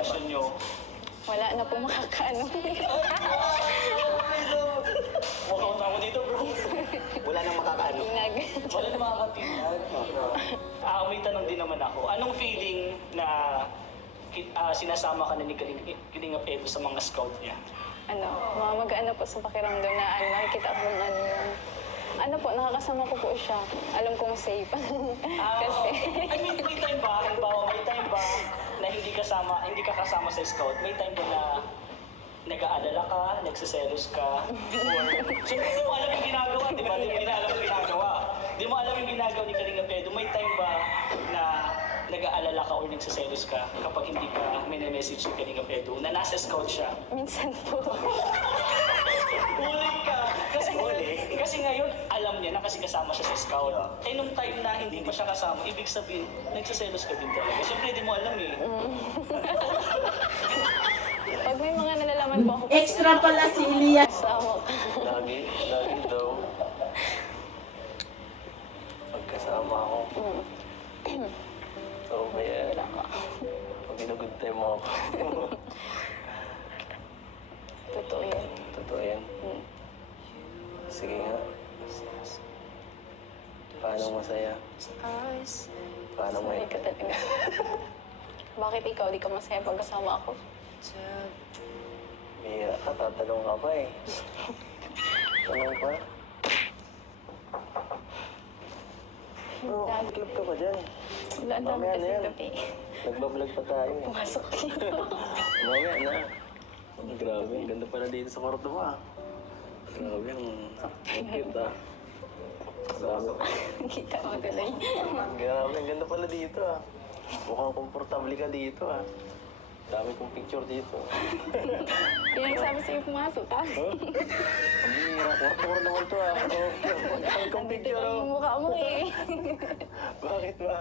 desisyon nyo? Wala na po makakaano. Out ako dito, bro. Wala nang makakaano. Inag. Wala na makakatingnan. Ah, may tanong din naman ako. Anong feeling na ah, sinasama ka na ni Kaling, Kalinga Edo sa mga scout niya? ano, mga mag-ano po sa pakiramdam na ano, nakikita ko yung ano yung, ano po, nakakasama ko po siya. Alam kong safe. Ah, Kasi, I mean, may time ba, kasama, hindi ka kasama sa scout? May time ba na nag-aalala ka, nagsiselos ka, or... Siyempre, di mo alam yung ginagawa, di ba? Di mo alam yung ginagawa. Di mo alam yung ginagawa ni Kalinga Pedro. May time ba na nag-aalala ka or nagsiselos ka kapag hindi ka message ni Kalinga Pedro na nasa scout siya? minsan po. kasi kasama siya sa scout. Eh nung time na hindi pa siya kasama, ibig sabihin, nagsiselos ka din talaga. Siyempre, di mo alam eh. Pag may mga nalalaman po ako. Extra pala si Lia. Kasama ko. Lagi, lagi daw. Pagkasama ako. So, kaya, pag ginugod tayo mo ako. Totoo yan. Totoo yan. Mm. Sige nga. Paano masaya? Paano may... ka talaga. Bakit ikaw, di ka masaya pag kasama ako? Bihira ka, tatanong ka pa eh. Tanong pa? Lagi. club ka pa dyan. Wala na Mamaya na kasi yan. gabi. Nagbablog pa tayo eh. Pumasok dito. Mamaya na. Grabe, ang ganda pala dito sa kwarto mo ah. Grabe, ang ang cute ah. Kita mo tuloy. Grabe, ang ganda pala dito ah. Mukhang komportable ka dito ah. Dami kong picture dito. Yung sabi sa'yo pumasok, ha? Huh? Ang bihira, kwarto naman to ah. Oh, dami kong picture lang oh. yung mukha mo eh. Bakit ba?